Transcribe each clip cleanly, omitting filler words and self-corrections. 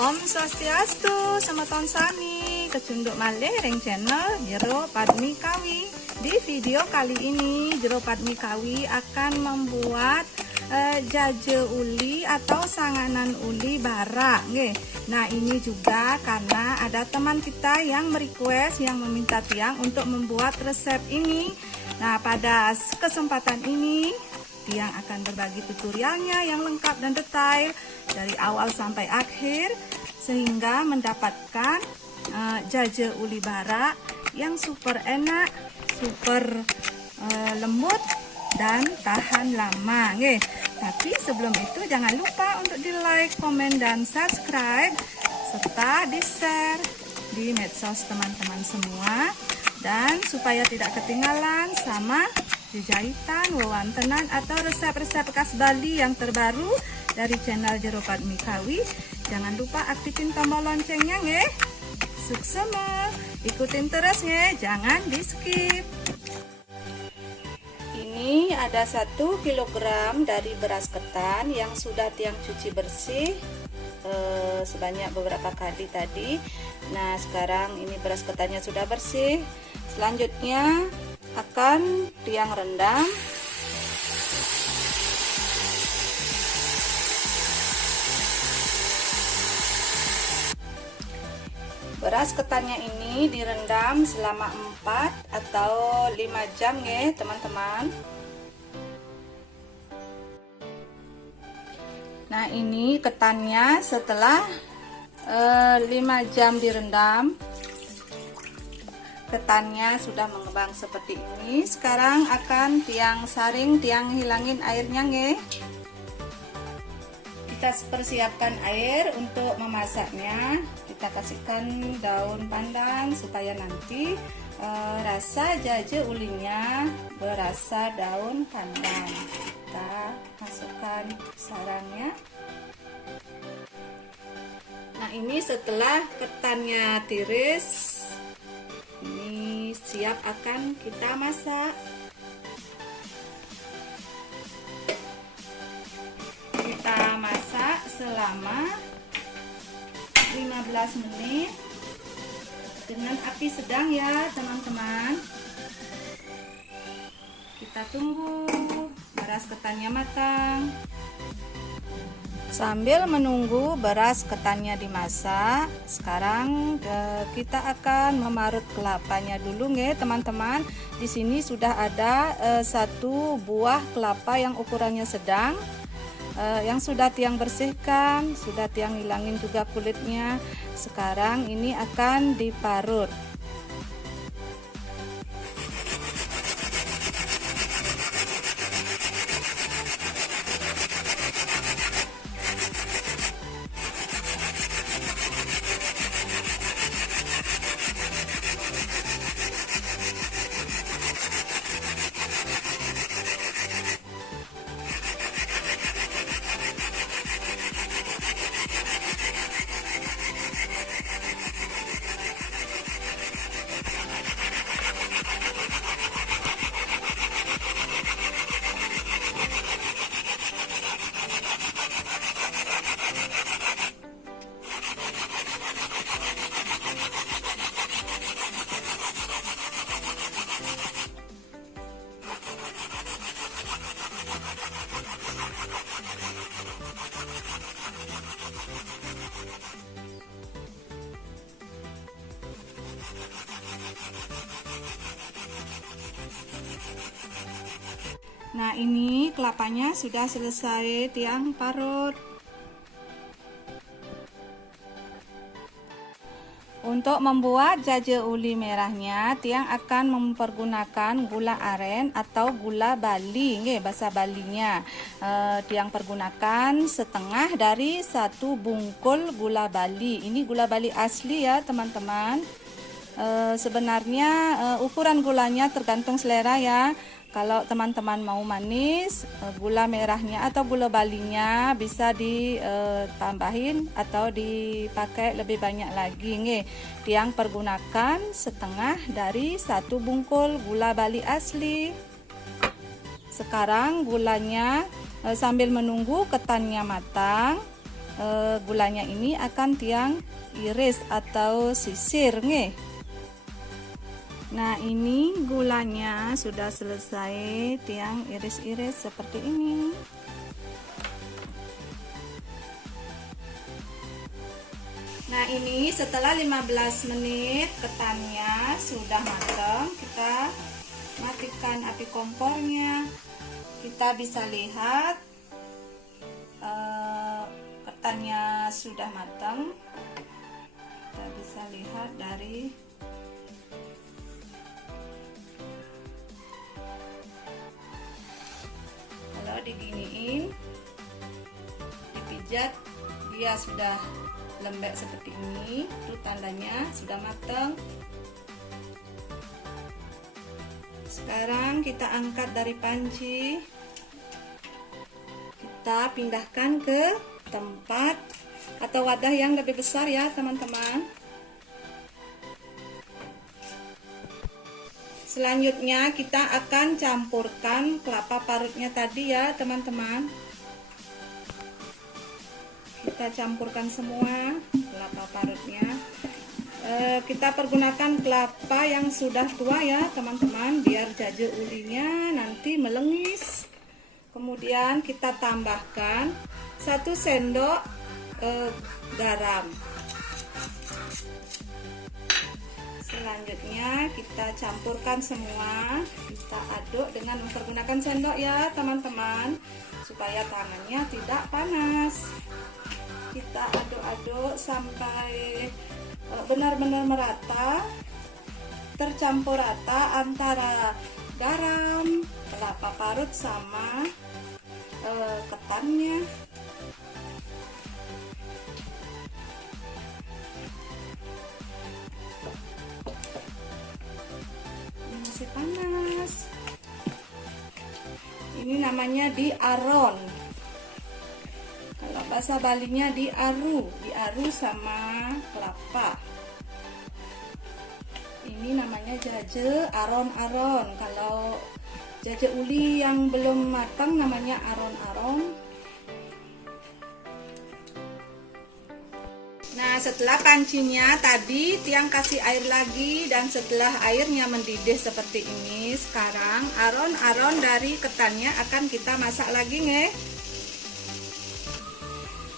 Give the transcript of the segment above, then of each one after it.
Om Swastiastu, Semeton Sami, kecunduk malih ring channel Jero Padmi Kawi. Di video kali ini Jero Padmi Kawi akan membuat jaje uli atau sanganan uli bara. Nah, ini juga karena ada teman kita yang merequest, yang meminta tiang untuk membuat resep ini. Nah, pada kesempatan ini tiang akan berbagi tutorialnya yang lengkap dan detail dari awal sampai akhir, sehingga mendapatkan jaje uli bara yang super enak, super lembut dan tahan lama. Tapi sebelum itu jangan lupa untuk di like, komen, dan subscribe, serta di share di medsos teman-teman semua, dan supaya tidak ketinggalan sama jahitan, wewantenan, atau resep-resep khas Bali yang terbaru dari channel Jero Padmi Kawi. Jangan lupa aktifin tombol loncengnya Suksema, ikutin terus jangan di skip. Ini ada 1 kilogram dari beras ketan yang sudah tiang cuci bersih sebanyak beberapa kali tadi. Nah, sekarang ini beras ketannya sudah bersih. Selanjutnya akan tiang rendam. Beras ketannya ini direndam selama 4 atau 5 jam teman-teman. Nah, ini ketannya setelah 5 jam direndam. Ketannya sudah mengembang seperti ini. Sekarang akan tiang saring, tiang hilangin airnya Kita persiapkan air untuk memasaknya. Kita kasihkan daun pandan supaya nanti rasa jaje ulinya berasa daun pandan. Kita masukkan sarangnya. Nah, ini setelah ketannya tiris, ini siap akan kita masak. Kita masak selama 15 menit dengan api sedang ya teman-teman. Kita tunggu beras ketannya matang. Sambil menunggu beras ketannya dimasak, sekarang kita akan memarut kelapanya dulu teman-teman. Di sini sudah ada 1 buah kelapa yang ukurannya sedang, yang sudah tiang bersihkan, sudah tiang hilangin juga kulitnya. Sekarang ini akan diparut. Nah, ini kelapanya sudah selesai tiang parut. Untuk membuat jaje uli merahnya, tiang akan mempergunakan gula aren atau gula Bali, bahasa Balinya. Tiang pergunakan setengah dari 1 bungkul gula Bali. Ini gula Bali asli ya teman-teman. Sebenarnya ukuran gulanya tergantung selera ya. Kalau teman-teman mau manis, gula merahnya atau gula Balinya bisa ditambahin atau dipakai lebih banyak lagi. Tiang pergunakan setengah dari 1 bungkul gula Bali asli. Sekarang gulanya sambil menunggu ketannya matang, gulanya ini akan tiang iris atau sisir nge. Nah, ini gulanya sudah selesai tiang iris-iris seperti ini. Nah, ini setelah 15 menit ketannya sudah matang, kita matikan api kompornya. Kita bisa lihat ketannya sudah matang. Kita bisa lihat dari kalau diginiin, dipijat, dia sudah lembek seperti ini, itu tandanya sudah matang. Sekarang kita angkat dari panci, kita pindahkan ke tempat atau wadah yang lebih besar ya teman-teman. Selanjutnya kita akan campurkan kelapa parutnya tadi ya teman-teman. Kita campurkan semua kelapa parutnya. Kita pergunakan kelapa yang sudah tua ya teman-teman, biar jaje ulinya nanti melengis. Kemudian kita tambahkan 1 sendok garam. Selanjutnya kita campurkan semua, kita aduk dengan mempergunakan sendok ya teman-teman, supaya tangannya tidak panas. Kita aduk-aduk sampai benar-benar merata, tercampur rata antara garam, kelapa parut sama ketannya. Ini masih panas. Ini namanya diaron. Kalau bahasa Balinya diaru sama kelapa. Ini namanya jaje aron-aron. Kalau jaje uli yang belum matang namanya aron-aron. Nah, setelah pancinya tadi tiang kasih air lagi, dan setelah airnya mendidih seperti ini, sekarang aron-aron dari ketannya akan kita masak lagi nge.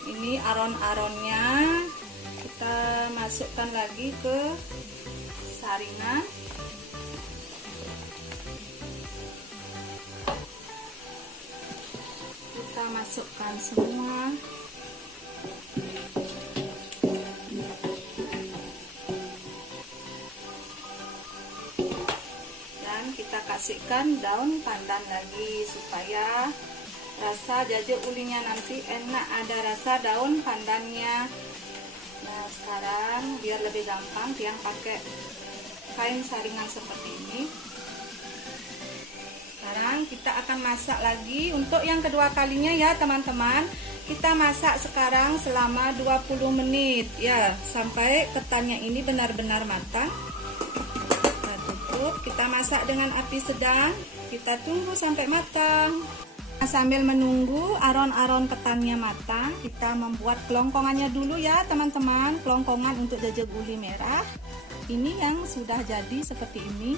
Ini aron-aronnya kita masukkan lagi ke saringan. Kita masukkan semua. Dan kita kasihkan daun pandan lagi supaya rasa jaje ulinya nanti enak, ada rasa daun pandannya. Nah, sekarang biar lebih gampang tiang pakai kain saringan seperti ini. Sekarang kita akan masak lagi untuk yang kedua kalinya ya teman-teman. Kita masak sekarang selama 20 menit ya, sampai ketannya ini benar-benar matang. Kita tutup, kita masak dengan api sedang, kita tunggu sampai matang. Sambil menunggu aron-aron ketannya matang, kita membuat kelongkongannya dulu ya teman-teman. Kelongkongan untuk jaje uli merah. Ini yang sudah jadi seperti ini.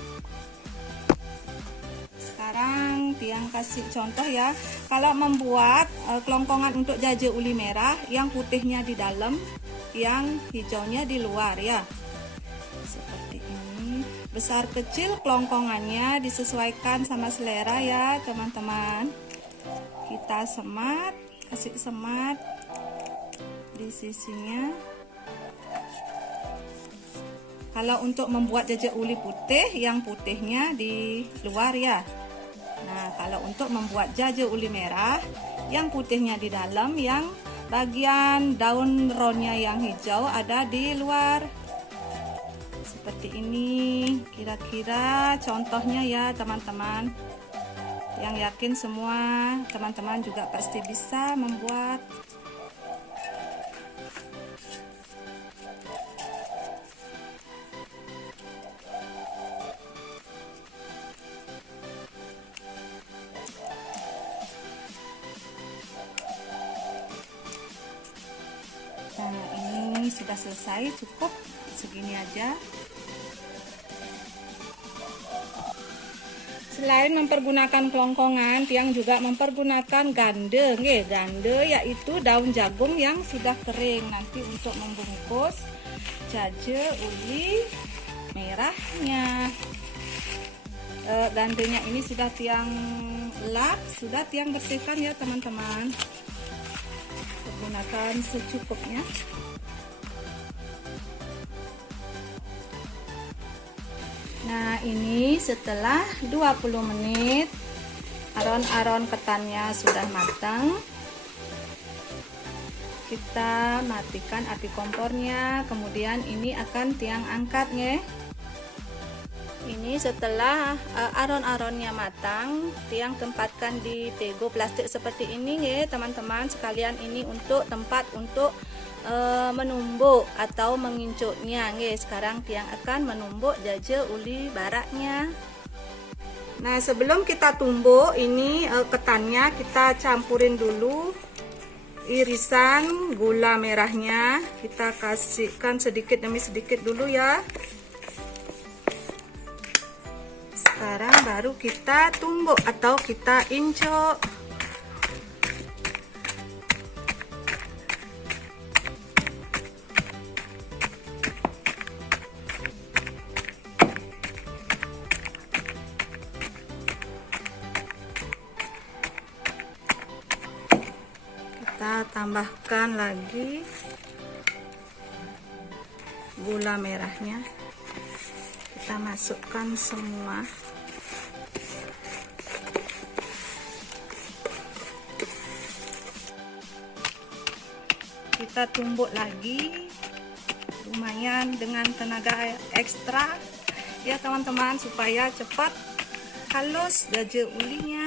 Sekarang tiang kasih contoh ya. Kalau membuat kelongkongan untuk jaje uli merah, yang putihnya di dalam, yang hijaunya di luar ya. Seperti ini. Besar kecil kelongkongannya disesuaikan sama selera ya teman-teman. Kita semat, kasih semat di sisinya. Kalau untuk membuat jaje uli putih, yang putihnya di luar ya. Nah, kalau untuk membuat jaje uli merah, yang putihnya di dalam, yang bagian daun ronnya yang hijau ada di luar. Seperti ini kira-kira contohnya ya teman-teman. Yang yakin semua teman-teman juga pasti bisa membuat. sudah selesai, cukup segini aja. Selain mempergunakan kelongkongan, tiang juga mempergunakan gande, gande yaitu daun jagung yang sudah kering nanti untuk membungkus jaje uli merahnya. Gandenya ini sudah tiang lap, sudah tiang bersihkan ya teman-teman. Gunakan secukupnya. Nah, ini setelah 20 menit aron-aron ketannya sudah matang. Kita matikan api kompornya, kemudian ini akan tiang angkatnya. Ini setelah aron-aronnya matang, tiang tempatkan di pego plastik seperti ini ya teman-teman sekalian. Ini untuk tempat untuk menumbuk atau mengincuknya. Sekarang tiang akan menumbuk jaje uli baraknya. Nah, sebelum kita tumbuk ini ketannya kita campurin dulu irisan gula merahnya. Kita kasihkan sedikit demi sedikit dulu ya. Sekarang baru kita tumbuk atau kita incuk. Kita tambahkan lagi gula merahnya. Kita masukkan semua. Kita tumbuk lagi lumayan dengan tenaga ekstra ya teman-teman, supaya cepat halus jaje ulinya.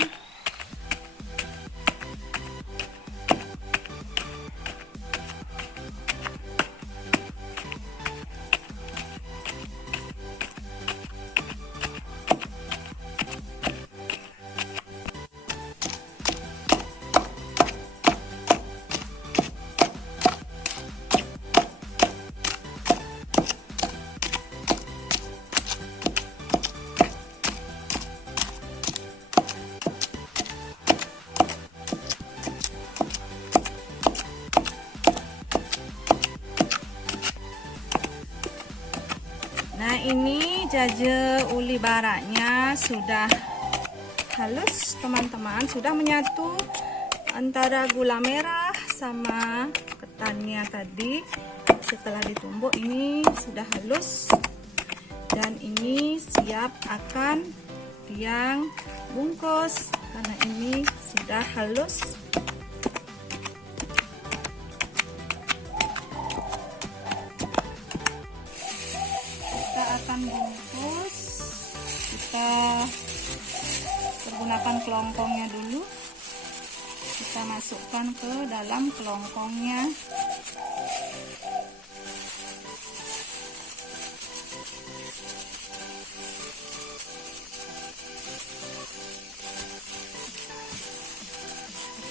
Nah, ini jaje uli baraknya sudah halus teman-teman, sudah menyatu antara gula merah sama ketannya tadi. Setelah ditumbuk ini sudah halus dan ini siap akan tiang bungkus karena ini sudah halus. Bungkus, kita pergunakan kelongkongnya dulu. Kita masukkan ke dalam kelongkongnya.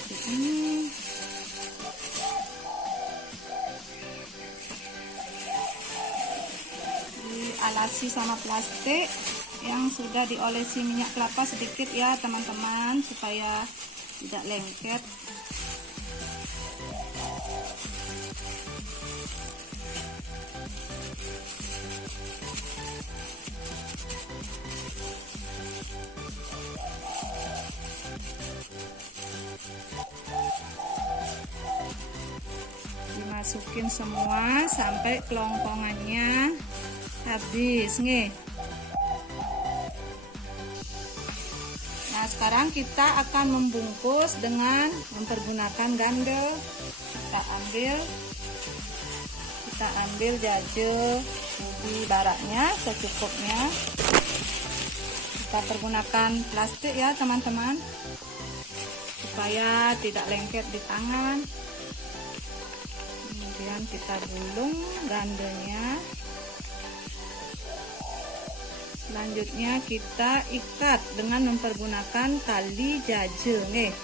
Seperti ini. Alasi sama plastik yang sudah diolesi minyak kelapa sedikit ya teman-teman, supaya tidak lengket. Dimasukin semua sampai kelongkongannya habis nih. Nah, sekarang kita akan membungkus dengan mempergunakan gandel. Kita ambil jaje ubi baraknya secukupnya. Kita pergunakan plastik ya teman-teman, supaya tidak lengket di tangan. Kemudian kita gulung gandelnya. Selanjutnya kita ikat dengan mempergunakan tali jaje nih.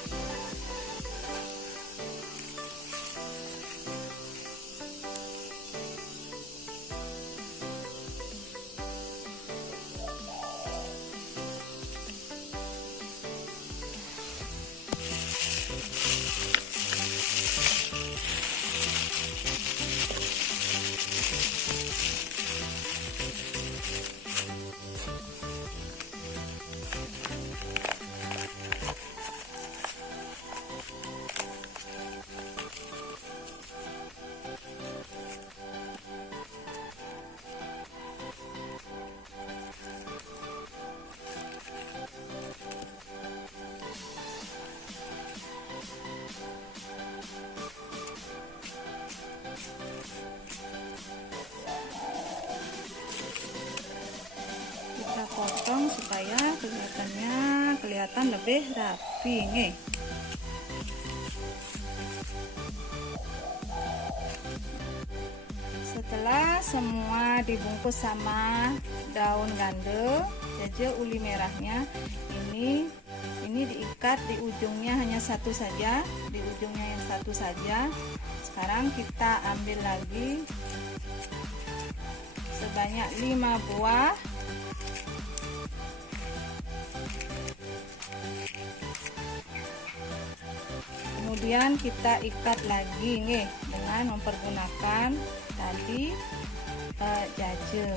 kelihatan lebih rapi nih. Setelah semua dibungkus sama daun gande, jaje uli merahnya ini diikat di ujungnya hanya satu saja, di ujungnya yang satu saja. Sekarang kita ambil lagi sebanyak 5 buah. Kemudian kita ikat lagi nih dengan mempergunakan tali jaje.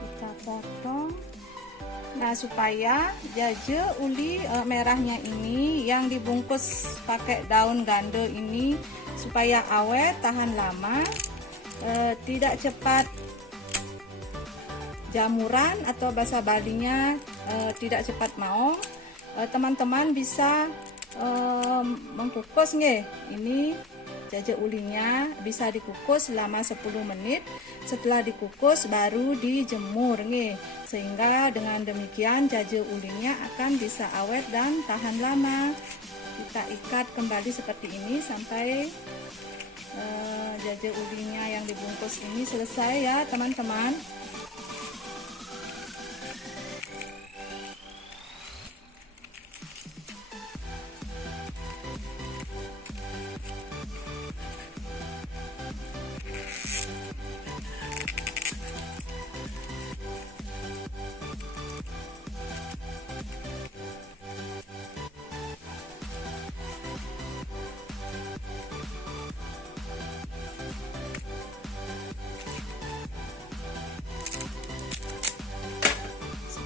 Kita potong. Nah, supaya jaje uli merahnya ini yang dibungkus pakai daun gande ini supaya awet, tahan lama, tidak cepat jamuran atau basa balinya tidak cepat maong, teman-teman bisa mengkukus nih. Ini jaje ulinya bisa dikukus selama 10 menit. Setelah dikukus baru dijemur nih, sehingga dengan demikian jaje ulinya akan bisa awet dan tahan lama. Kita ikat kembali seperti ini sampai jaje ulinya yang dibungkus ini selesai ya teman-teman.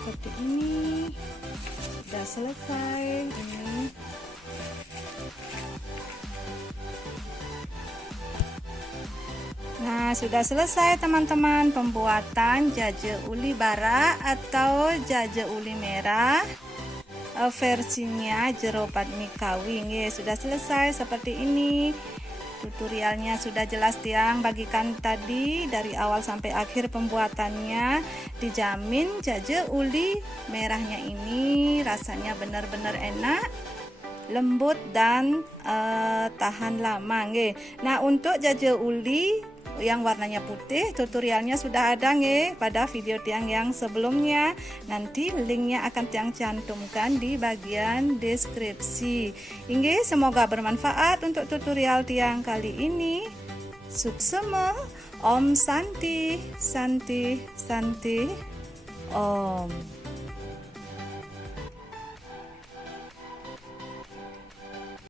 Seperti ini sudah selesai ini. Nah, sudah selesai teman-teman pembuatan jaje uli bara atau jaje uli merah versinya jero padmi kawi. Sudah selesai seperti ini. Tutorialnya sudah jelas tiang bagikan tadi dari awal sampai akhir pembuatannya. Dijamin jaje uli merahnya ini rasanya benar-benar enak, lembut dan tahan lama. Nah, untuk jaje uli yang warnanya putih tutorialnya sudah ada pada video tiang yang sebelumnya. Nanti linknya akan tiang cantumkan di bagian deskripsi. Semoga bermanfaat untuk tutorial tiang kali ini. Suksema, Om Santi, Santi, Santi, Om.